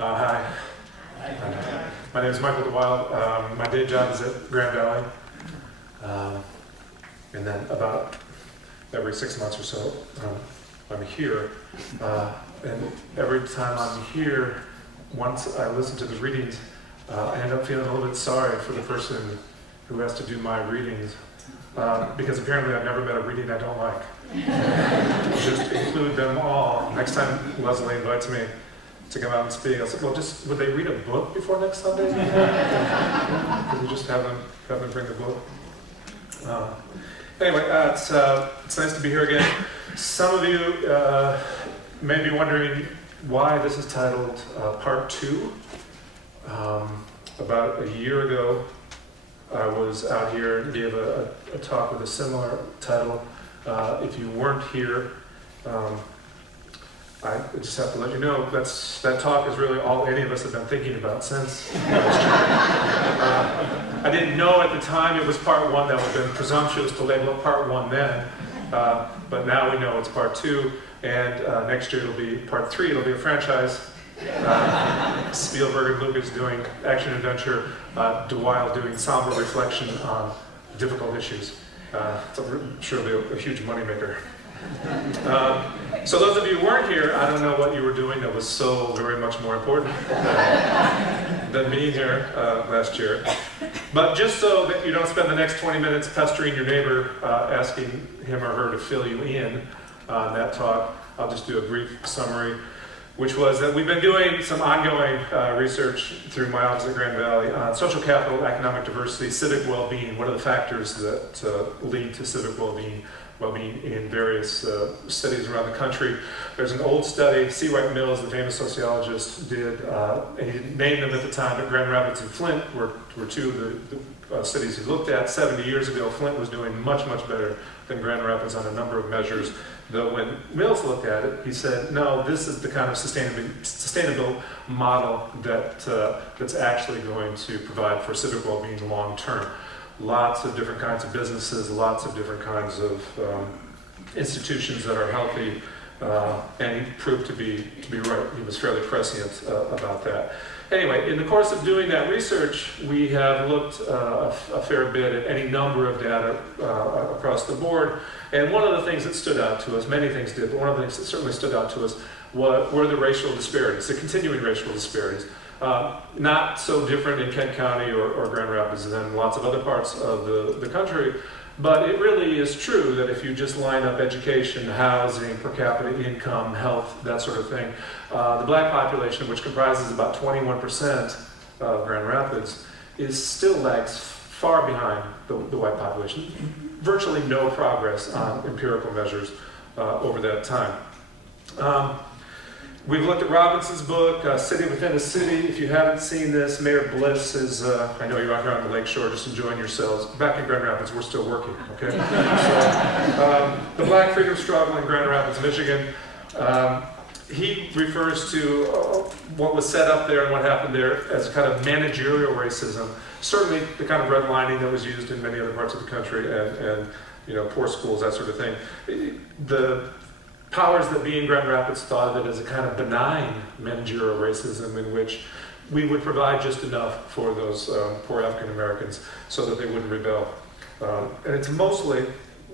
Hi. My name is Michael DeWilde. My day job is at Grand Valley. And then about every 6 months or so, I'm here. And every time I'm here, once I listen to the readings, I end up feeling a little bit sorry for the person who has to do my readings. Because apparently I've never met a reading I don't like. Just include them all. Next time Leslie invites me to come out and speak, I'll say, well, would they read a book before next Sunday? Could we just have them bring the book? Anyway, it's nice to be here again. Some of you may be wondering why this is titled Part 2. About a year ago, I was out here and gave a talk with a similar title. If you weren't here, I just have to let you know that talk is really all any of us have been thinking about since. I didn't know at the time it was Part 1. That would have been presumptuous to label it Part 1 then. But now we know it's Part 2, and next year it'll be Part 3. It'll be a franchise. Spielberg and Lucas doing action-adventure, DeWilde doing somber reflection on difficult issues. I'm sure it'll be a huge moneymaker. So those of you who weren't here, I don't know what you were doing that was so very much more important than being here last year. But just so that you don't spend the next 20 minutes pestering your neighbor, asking him or her to fill you in on that talk, I'll just do a brief summary, which was that we've been doing some ongoing research through my office at Grand Valley on social capital, economic diversity, civic well-being. What are the factors that lead to civic well-being in various cities around the country? There's an old study C. Wright Mills, the famous sociologist, did, and he didn't name them at the time, but Grand Rapids and Flint were two of the cities he looked at. 70 years ago, Flint was doing much, much better than Grand Rapids on a number of measures. Though when Mills looked at it, he said, no, this is the kind of sustainable model that's actually going to provide for civic well-being long term. Lots of different kinds of businesses, lots of different kinds of institutions that are healthy, and he proved to be right. He was fairly prescient about that. Anyway, in the course of doing that research, we have looked a fair bit at any number of data across the board. And one of the things that stood out to us, many things did, but one of the things that certainly stood out to us were the racial disparities, the continuing racial disparities. Not so different in Kent County or Grand Rapids than lots of other parts of the country, but it really is true that if you just line up education, housing, per capita income, health, that sort of thing, the black population, which comprises about 21% of Grand Rapids, still lags far behind the white population. Virtually no progress on empirical measures over that time. We've looked at Robinson's book, City Within a City. If you haven't seen this, Mayor Bliss is, I know you're out here on the lakeshore just enjoying yourselves. Back in Grand Rapids, we're still working, okay? So, the Black Freedom Struggle in Grand Rapids, Michigan. He refers to what was set up there and what happened there as kind of managerial racism. Certainly the kind of redlining that was used in many other parts of the country and you know, poor schools, that sort of thing. The powers that be in Grand Rapids thought of it as a kind of benign managerial racism in which we would provide just enough for those poor African Americans so that they wouldn't rebel. And it's mostly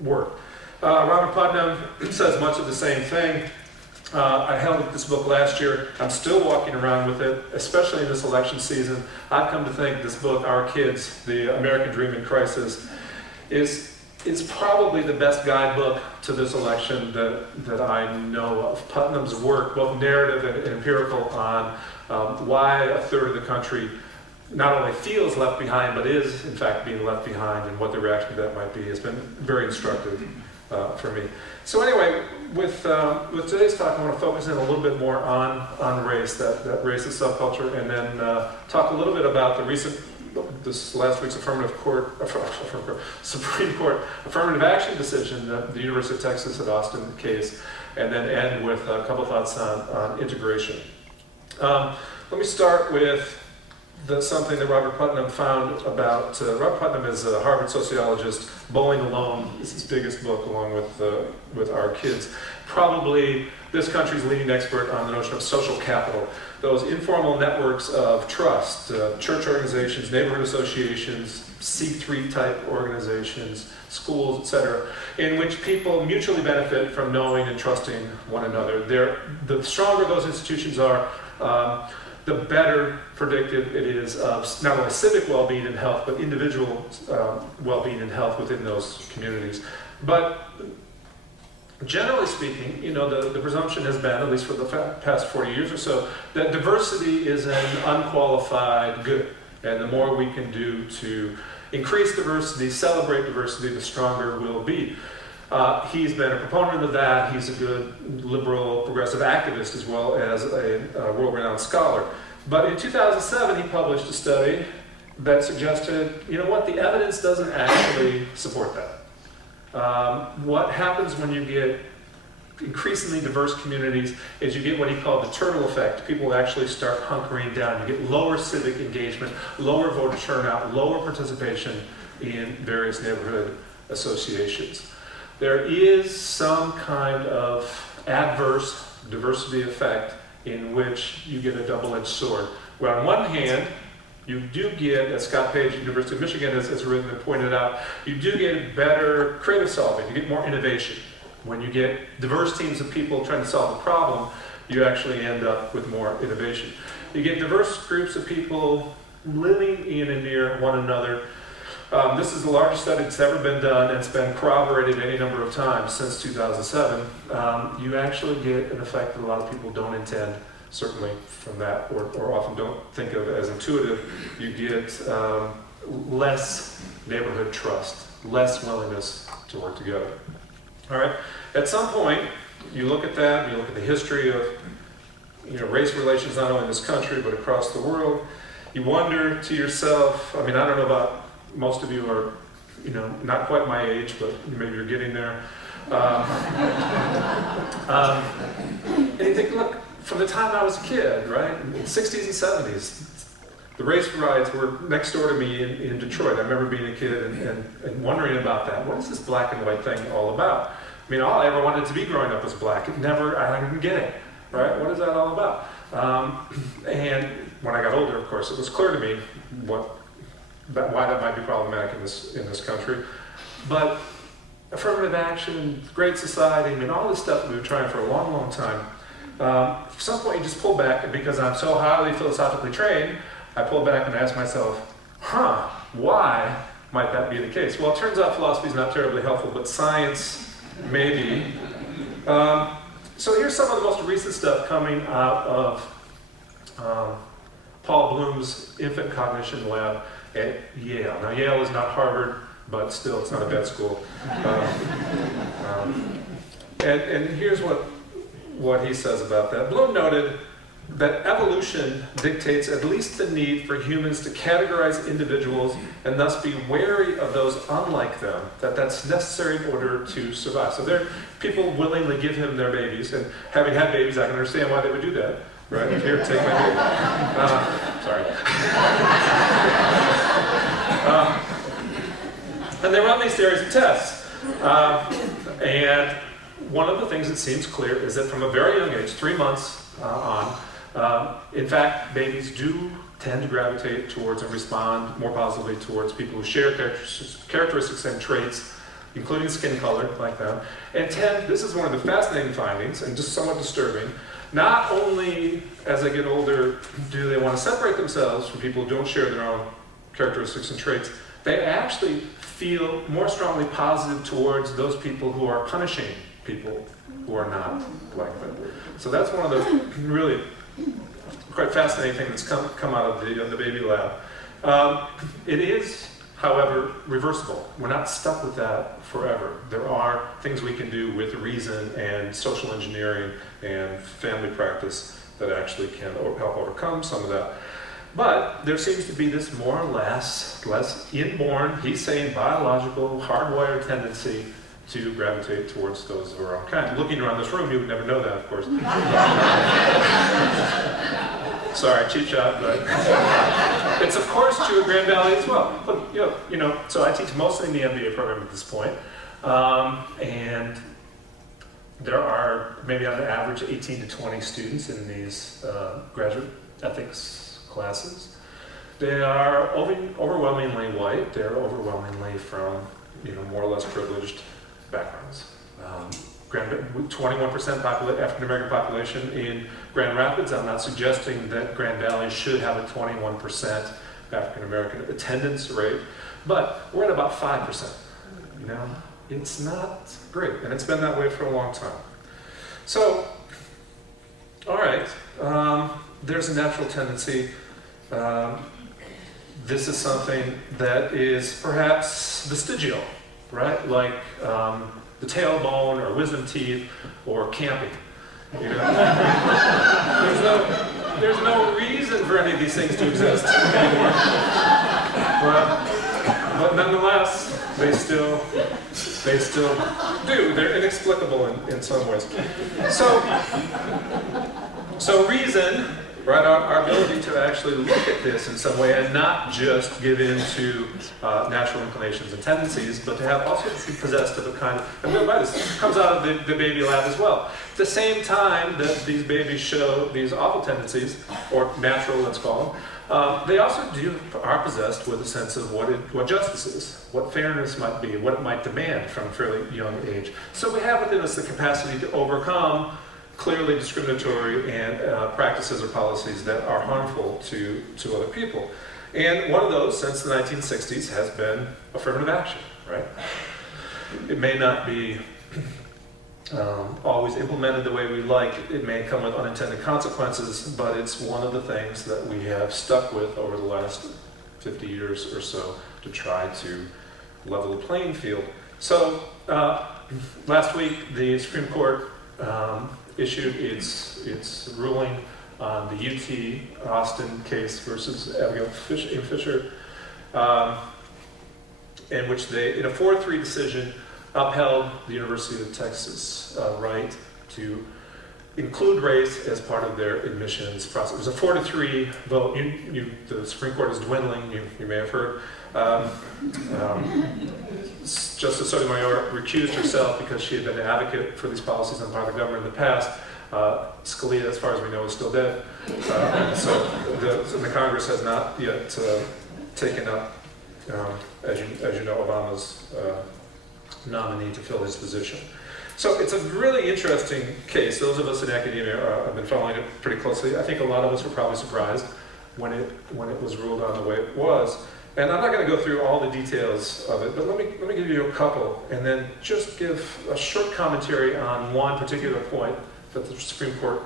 worked. Robert Putnam says much of the same thing. I held this book last year. I'm still walking around with it, especially in this election season. I've come to think this book, Our Kids, The American Dream in Crisis, is probably the best guidebook to this election that I know of. Putnam's work, both narrative and empirical, on why a third of the country not only feels left behind, but is in fact being left behind, and what the reaction to that might be, has been very instructive for me. So anyway, with today's talk, I want to focus in a little bit more on race, that racist subculture, and then talk a little bit about this last week's Supreme Court affirmative action decision, the University of Texas at Austin case, and then end with a couple thoughts on integration. Let me start with That's something that Robert Putnam found about, Robert Putnam is a Harvard sociologist. Bowling Alone is his biggest book, along with Our Kids. Probably this country's leading expert on the notion of social capital. Those informal networks of trust, church organizations, neighborhood associations, C3 type organizations, schools, etc., in which people mutually benefit from knowing and trusting one another. The stronger those institutions are, the better predictive it is of not only civic well-being and health, but individual well-being and health within those communities. But generally speaking, you know, the presumption has been, at least for the past 40 years or so, that diversity is an unqualified good. And the more we can do to increase diversity, celebrate diversity, the stronger we'll be. He's been a proponent of that. He's a good liberal, progressive activist as well as a world-renowned scholar. But in 2007, he published a study that suggested, you know what, the evidence doesn't actually support that. What happens when you get increasingly diverse communities is you get what he called the turtle effect. People actually start hunkering down. You get lower civic engagement, lower voter turnout, lower participation in various neighborhood associations. There is some kind of adverse diversity effect in which you get a double-edged sword. Where on one hand, you do get, as Scott Page at the University of Michigan has written and pointed out, you do get better creative solving, you get more innovation. When you get diverse teams of people trying to solve a problem, you actually end up with more innovation. You get diverse groups of people living in and near one another. This is the largest study that's ever been done, and it's been corroborated any number of times since 2007. You actually get an effect that a lot of people don't intend, certainly from that, or often don't think of as intuitive. You get less neighborhood trust, less willingness to work together. All right. At some point, you look at that, you look at the history of race relations not only in this country but across the world. You wonder to yourself, I mean, I don't know about most of you are, not quite my age, but maybe you're getting there. And you think, look, from the time I was a kid, right, in the 60s and 70s, the race rides were next door to me in Detroit. I remember being a kid and wondering about that. What is this black and white thing all about? I mean, all I ever wanted to be growing up was black. I didn't get it, right? What is that all about? And when I got older, of course, it was clear to me why that might be problematic in this country. But affirmative action, great society, I mean, all this stuff we've been trying for a long, long time. At some point, you just pull back, and because I'm so highly philosophically trained, I pull back and ask myself, why might that be the case? Well, it turns out philosophy is not terribly helpful, but science maybe. So here's some of the most recent stuff coming out of Paul Bloom's infant cognition lab at Yale. Now, Yale is not Harvard, but still, it's not a bad school. And here's what he says about that. Bloom noted that evolution dictates at least the need for humans to categorize individuals and thus be wary of those unlike them, that's necessary in order to survive. So there, people willingly give him their babies, and having had babies, I can understand why they would do that. Right? Here, take my baby. Sorry. And they run these series of tests. And one of the things that seems clear is that from a very young age, 3 months on, in fact, babies do tend to gravitate towards and respond more positively towards people who share characteristics and traits, including skin color, like them. And this is one of the fascinating findings, and just somewhat disturbing, not only as they get older do they want to separate themselves from people who don't share their own characteristics and traits, they actually feel more strongly positive towards those people who are punishing people who are not like them. So that's one of the really quite fascinating things that's come out of the baby lab. It is, however, reversible. We're not stuck with that forever. There are things we can do with reason and social engineering and family practice that actually can help overcome some of that. But there seems to be this more or less inborn, he's saying biological, hardwired tendency to gravitate towards those of our own kind. Looking around this room, you would never know that, of course. Sorry, cheap shot, but it's of course true at Grand Valley as well. Look, so I teach mostly in the MBA program at this point, and there are maybe on average 18 to 20 students in these graduate ethics classes. They are overwhelmingly white. They're overwhelmingly from more or less privileged backgrounds. 21% African-American population in Grand Rapids. I'm not suggesting that Grand Valley should have a 21% African-American attendance rate, but we're at about 5%. It's not great, and it's been that way for a long time. So, all right, there's a natural tendency. This is something that is perhaps vestigial, right? Like the tailbone or wisdom teeth or camping. There's no reason for any of these things to exist anymore. But nonetheless, they still do. They're inexplicable in some ways. So reason, right, our ability to actually look at this in some way and not just give in to natural inclinations and tendencies, but to have also be possessed of a kind of, and this comes out of the baby lab as well. At the same time that these babies show these awful tendencies, or natural, let's call them, they also are possessed with a sense of what justice is, what fairness might be, what it might demand from a fairly young age. So we have within us the capacity to overcome clearly discriminatory and practices or policies that are harmful to other people. And one of those, since the 1960s, has been affirmative action, right? It may not be always implemented the way we like. It may come with unintended consequences, but it's one of the things that we have stuck with over the last 50 years or so to try to level the playing field. So last week, the Supreme Court issued its ruling on the UT Austin case versus Abigail Fisher, in which they, in a 4-3 decision, upheld the University of Texas right to include race as part of their admissions process. It was a 4-3 vote. The Supreme Court is dwindling, you may have heard. Justice Sotomayor recused herself because she had been an advocate for these policies on the part of the government in the past. Scalia, as far as we know, is still dead. So the Congress has not yet taken up, as you know, Obama's nominee to fill his position. So it's a really interesting case. Those of us in academia have been following it pretty closely. I think a lot of us were probably surprised when it was ruled on the way it was. And I'm not going to go through all the details of it, but let me give you a couple, and then just give a short commentary on one particular point that the Supreme Court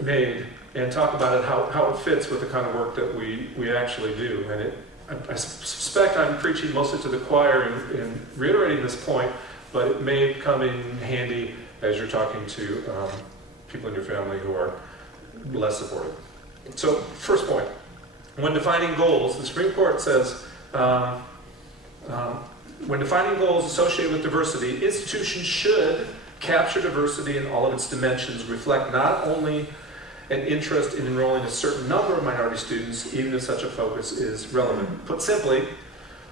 made, and talk about it, how it fits with the kind of work that we actually do. And I suspect I'm preaching mostly to the choir in reiterating this point, but it may come in handy as you're talking to people in your family who are less supportive. So, first point. When defining goals, the Supreme Court says, when defining goals associated with diversity, institutions should capture diversity in all of its dimensions, reflect not only an interest in enrolling a certain number of minority students, even if such a focus is relevant. Put simply,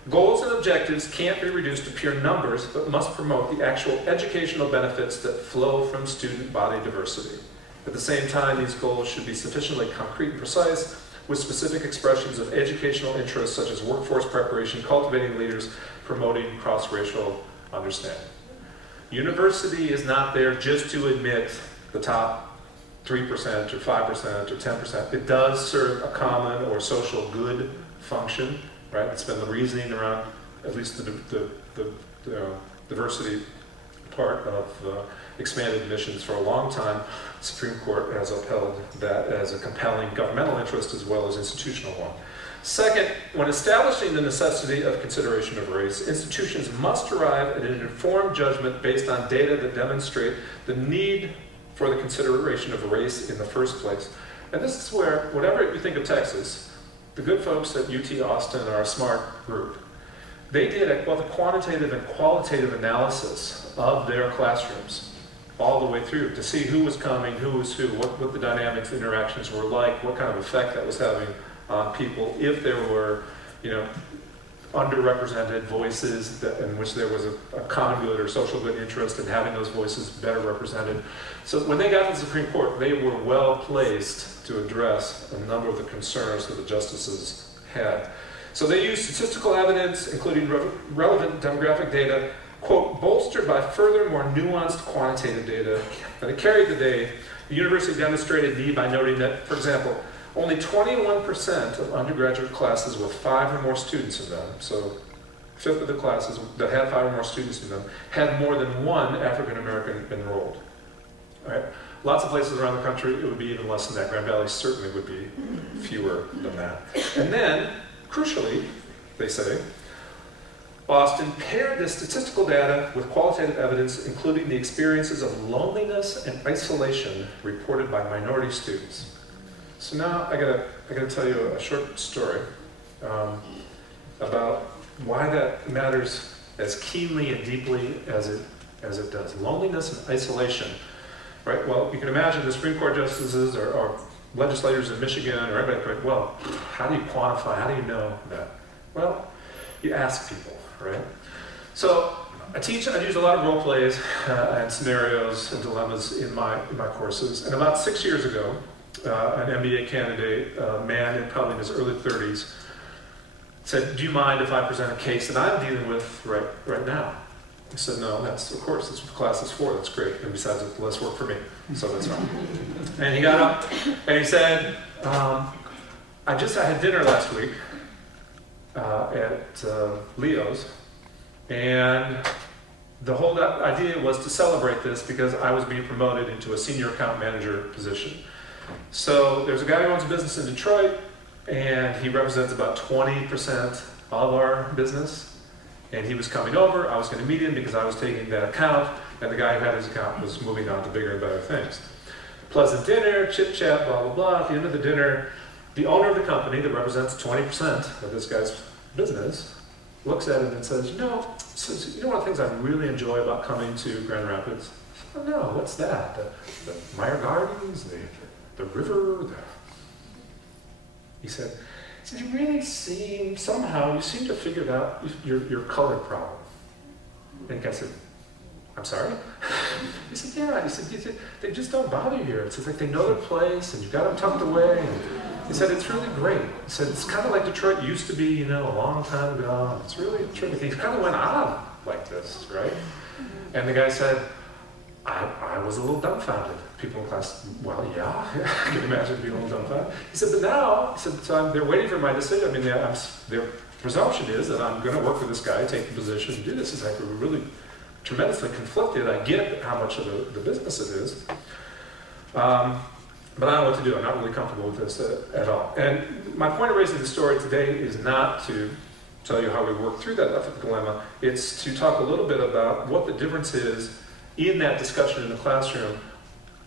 goals and objectives can't be reduced to pure numbers, but must promote the actual educational benefits that flow from student body diversity. At the same time, these goals should be sufficiently concrete and precise, with specific expressions of educational interests such as workforce preparation, cultivating leaders, promoting cross-racial understanding. University is not there just to admit the top 3% or 5% or 10%. It does serve a common or social good function, right? It's been the reasoning around at least the diversity part of expanded admissions for a long time. The Supreme Court has upheld that as a compelling governmental interest as well as institutional one. Second, when establishing the necessity of consideration of race, institutions must arrive at an informed judgment based on data that demonstrate the need for the consideration of race in the first place. And this is where, whatever you think of Texas, the good folks at UT Austin are a smart group. They did both a quantitative and qualitative analysis of their classrooms all the way through to see who was coming, who was who, what the dynamics, the interactions were like, what kind of effect that was having on people, if there were, you know, underrepresented voices in which there was a common good or social good interest in having those voices better represented. So when they got to the Supreme Court, they were well placed to address a number of the concerns that the justices had. So they used statistical evidence, including relevant demographic data, quote, bolstered by further, more nuanced quantitative data. And it carried the day. The university demonstrated need by noting that, for example, only 21% of undergraduate classes with 5 or more students in them, so a fifth of the classes that had 5 or more students in them, had more than one African American enrolled. All right? Lots of places around the country, it would be even less than that. Grand Valley certainly would be fewer than that. And then, crucially, they say, Boston paired this statistical data with qualitative evidence, including the experiences of loneliness and isolation reported by minority students. So now I gotta tell you a short story about why that matters as keenly and deeply as it does. Loneliness and isolation, right? Well, you can imagine the Supreme Court justices or legislators in Michigan or everybody going, well, how do you quantify? How do you know that? Well, you ask people, right? So I use a lot of role plays and scenarios and dilemmas in my courses. And about 6 years ago, an MBA candidate, a man in probably in his early 30s, said, do you mind if I present a case that I'm dealing with right now? I said, no, of course, that's what the class is for, that's great. And besides, it's less work for me, so that's fine. And he got up and he said, I had dinner last week at Leo's, and the whole idea was to celebrate this because I was being promoted into a senior account manager position. So there's a guy who owns a business in Detroit, and he represents about 20% of our business. And he was coming over. I was going to meet him because I was taking that account, and the guy who had his account was moving on to bigger and better things. Pleasant dinner, chit-chat, blah, blah, blah. At the end of the dinner, the owner of the company that represents 20% of this guy's business looks at him and says, you know one of the things I really enjoy about coming to Grand Rapids? I said, no, what's that? The Meyer Gardens, the river, He said, you really seem to figure out your color problem. And the guy said, I'm sorry? He said, yeah. He said, they just don't bother you here. It's like they know their place, and you've got them tucked away. And he said, it's really great. He said, it's kind of like Detroit used to be, a long time ago. It's really terrific. He kind of went on like this, right? And the guy said, I was a little dumbfounded. People in class, well, yeah, I can imagine being a little dumbfounded. He said, but now, so they're waiting for my decision. I mean, their presumption is that I'm going to work with this guy, take the position, and do this. It's like we're really tremendously conflicted. I get how much of the business it is. But I don't know what to do. I'm not really comfortable with this at all. And my point of raising the story today is not to tell you how we work through that ethical dilemma. It's to talk a little bit about what the difference is in that discussion in the classroom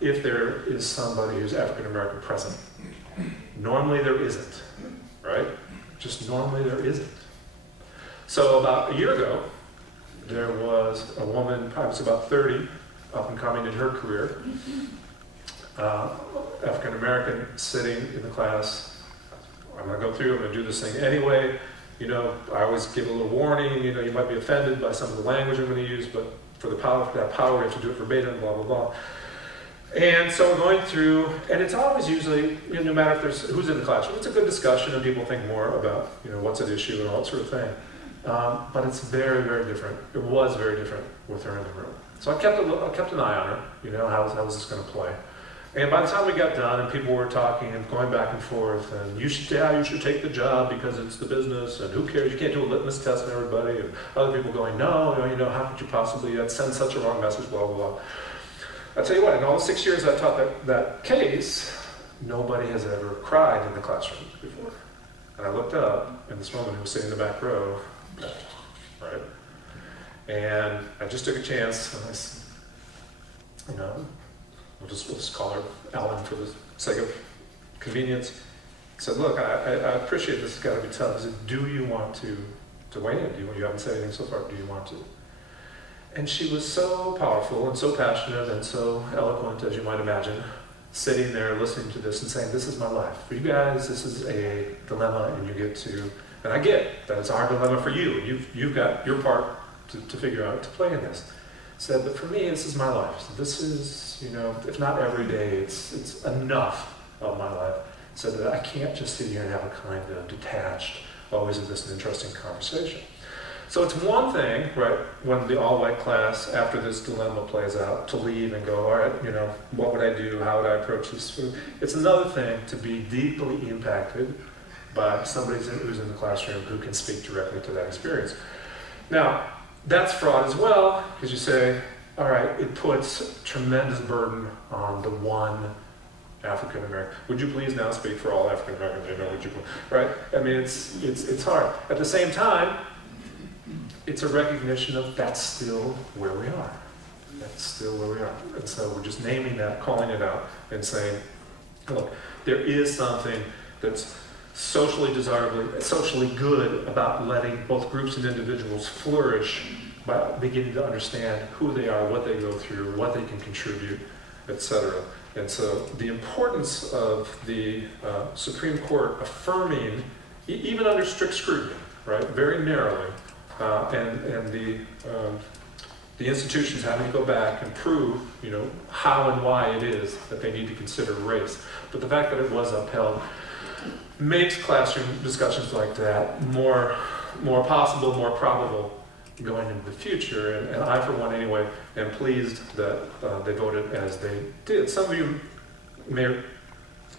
if there is somebody who's African American present. Normally there isn't, right? Just normally there isn't. So about a year ago, there was a woman, perhaps about 30, up and coming in her career, African American, sitting in the class. I'm going to go through, I'm going to do this thing anyway. I always give a little warning, you might be offended by some of the language I'm going to use, but for that power, we have to do it verbatim, blah, blah, blah. And so we're going through, and it's always usually, no matter if there's who's in the classroom, it's a good discussion and people think more about, what's at issue and all that sort of thing. But it's very, very different. It was very different with her in the room. So I kept an eye on her, how was this going to play? And by the time we got done and people were talking and going back and forth, and you should take the job because it's the business, and who cares, you can't do a litmus test on everybody, and other people going, no, how could you possibly send such a wrong message, blah, blah, blah. I'll tell you what, in all the 6 years I've taught that case, nobody has ever cried in the classroom before. And I looked up, and this woman who was sitting in the back row, right? And I just took a chance, and I said, we'll just call her Ellen for the sake of convenience. I said, look, I appreciate this has got to be tough. I said, do you want to weigh in? You haven't said anything so far, do you want to? And she was so powerful and so passionate and so eloquent, as you might imagine, sitting there listening to this and saying, this is my life. For you guys, this is a dilemma, and you get to, and I get that it's a hard dilemma for you. You've got your part to figure out, to play in this. Said, but for me, this is my life. So this is, you know, if not every day, it's enough of my life. So that I can't just sit here and have a kind of detached, always in this interesting conversation. So it's one thing, right, when the all-white class, after this dilemma plays out, to leave and go, all right, you know, what would I do? How would I approach this food? It's another thing to be deeply impacted by somebody who's in the classroom who can speak directly to that experience. Now, that's fraud as well, because you say, all right, it puts tremendous burden on the one African American. Would you please now speak for all African Americans? You know, would you, right? I mean, it's hard. At the same time, it's a recognition of that's still where we are. That's still where we are. And so we're just naming that, calling it out, and saying, look, there is something that's socially desirable, socially good about letting both groups and individuals flourish by beginning to understand who they are, what they go through, what they can contribute, etc. And so the importance of the Supreme Court affirming, even under strict scrutiny, right, very narrowly, and the institutions having to go back and prove, you know, how and why it is that they need to consider race. But the fact that it was upheld makes classroom discussions like that more possible, more probable going into the future. And I, for one anyway, am pleased that they voted as they did. Some of you may,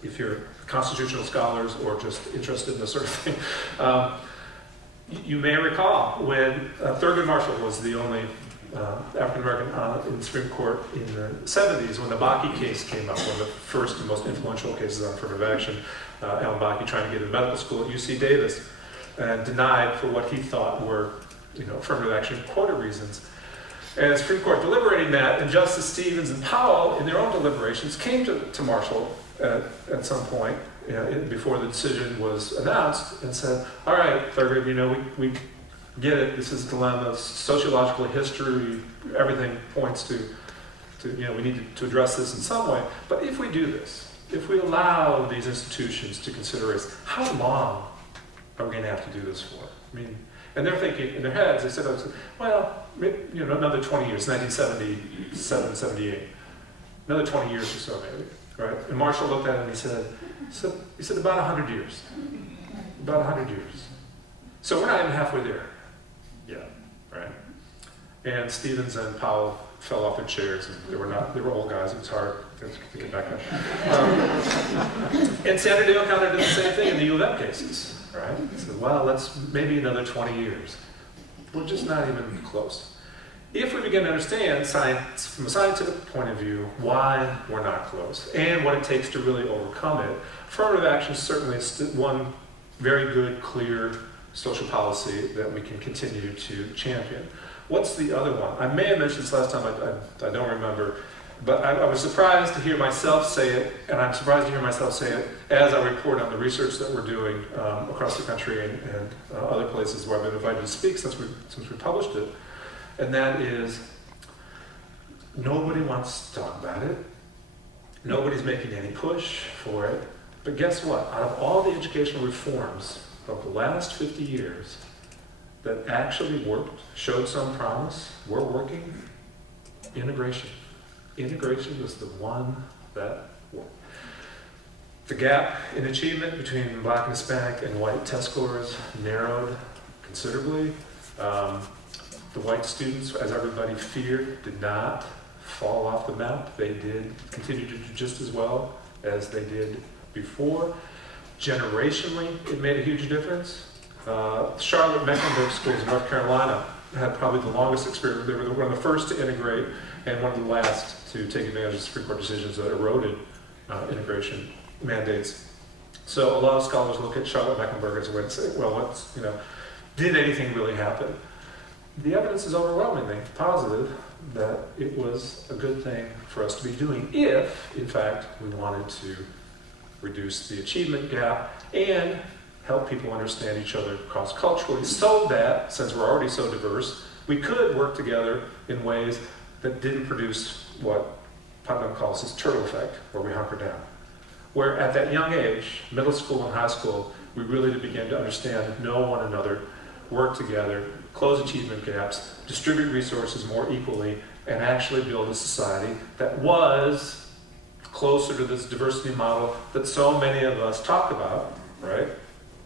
if you're constitutional scholars or just interested in this sort of thing, you may recall when Thurgood Marshall was the only African American in the Supreme Court in the 70s, when the Bakke case came up, one of the first and most influential cases on affirmative action. Alan Bakke trying to get into medical school at UC Davis, and denied for what he thought were, you know, affirmative action quota reasons. And the Supreme Court deliberating that, and Justice Stevens and Powell, in their own deliberations, came to Marshall at some point, you know, before the decision was announced, and said, all right, Thurgood, you know, we get it, this is a dilemma, sociological history, everything points to, you know, we need to address this in some way, but if we do this, if we allow these institutions to consider race, how long are we going to have to do this for? I mean, and they're thinking, in their heads, they said, well, you know, another 20 years, 1977, 78, another 20 years or so maybe, right? And Marshall looked at it and he said about 100 years, about 100 years. So we're not even halfway there yet, right? And Stevens and Powell fell off their chairs, and they were old guys, it was hard to get back up. And Sandra Day O'Connor did the same thing in the U of M cases, right? So, well, let's maybe another 20 years. We're just not even close. If we begin to understand science, from a scientific point of view, why we're not close, and what it takes to really overcome it, affirmative action certainly is one very good, clear social policy that we can continue to champion. What's the other one? I may have mentioned this last time, I don't remember, but I was surprised to hear myself say it, and I'm surprised to hear myself say it as I report on the research that we're doing across the country and other places where I've been invited to speak since we published it. And that is, nobody wants to talk about it. Nobody's making any push for it. But guess what? Out of all the educational reforms of the last 50 years that actually worked, showed some promise, were working, integration. Integration was the one that worked. The gap in achievement between Black and Hispanic and white test scores narrowed considerably. The white students, as everybody feared, did not fall off the map. They did continue to do just as well as they did before. Generationally, it made a huge difference. Charlotte Mecklenburg schools in North Carolina had probably the longest experience. They were one of the first to integrate and one of the last to take advantage of Supreme Court decisions that eroded integration mandates. So a lot of scholars look at Charlotte Mecklenburg as a way to say, well, did anything really happen? The evidence is overwhelmingly positive that it was a good thing for us to be doing if, in fact, we wanted to reduce the achievement gap and help people understand each other cross-culturally so that, since we're already so diverse, We could work together in ways that didn't produce what Putnam calls his turtle effect, where we hunker down. Where at that young age, middle school and high school, we really begin to understand, know one another, work together, close achievement gaps, distribute resources more equally, and actually build a society that was closer to this diversity model that so many of us talk about, right?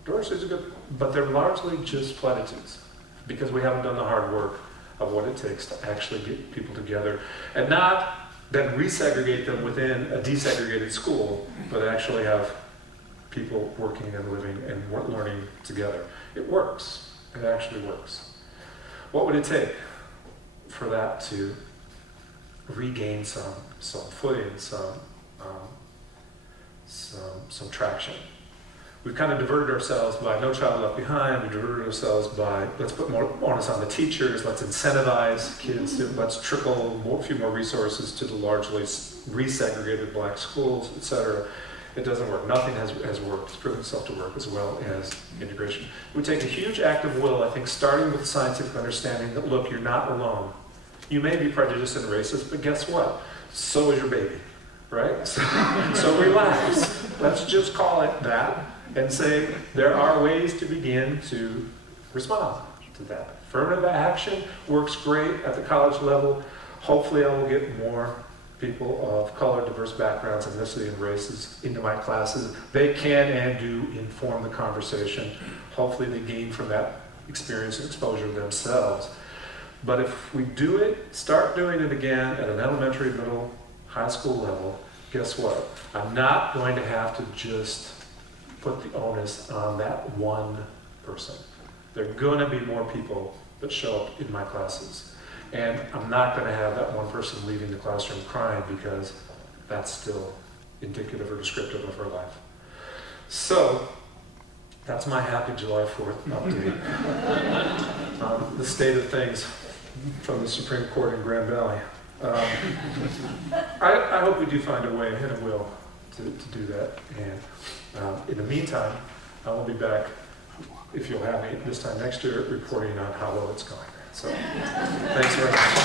Diversity is a good, but they're largely just platitudes because we haven't done the hard work of what it takes to actually get people together and not then resegregate them within a desegregated school, but actually have people working and living and learning together. It works. It actually works. What would it take for that to regain some footing, some traction? We've kind of diverted ourselves by No Child Left Behind. We diverted ourselves by let's put more onus on the teachers. Let's incentivize kids. Let's trickle a few more resources to the largely resegregated black schools, etc. It doesn't work. Nothing has worked. It's proven itself to work as well as integration. It would take a huge act of will, I think, starting with the scientific understanding that, look, you're not alone. You may be prejudiced and racist, but guess what? So is your baby, right? So relax. Let's just call it that and say there are ways to begin to respond to that. Affirmative action works great at the college level. Hopefully I will get more people of color, diverse backgrounds, ethnicity, and races into my classes. They can and do inform the conversation. Hopefully they gain from that experience and exposure themselves. But if we do it, start doing it again at an elementary, middle, high school level, guess what? I'm not going to have to just put the onus on that one person. There are going to be more people that show up in my classes. And I'm not going to have that one person leaving the classroom crying because that's still indicative or descriptive of her life. So, that's my happy July 4th update. The state of things from the Supreme Court in Grand Valley. I hope we do find a way and a will to do that. And in the meantime, I will be back, if you'll have me this time next year, reporting on how well it's going. So, thanks very much.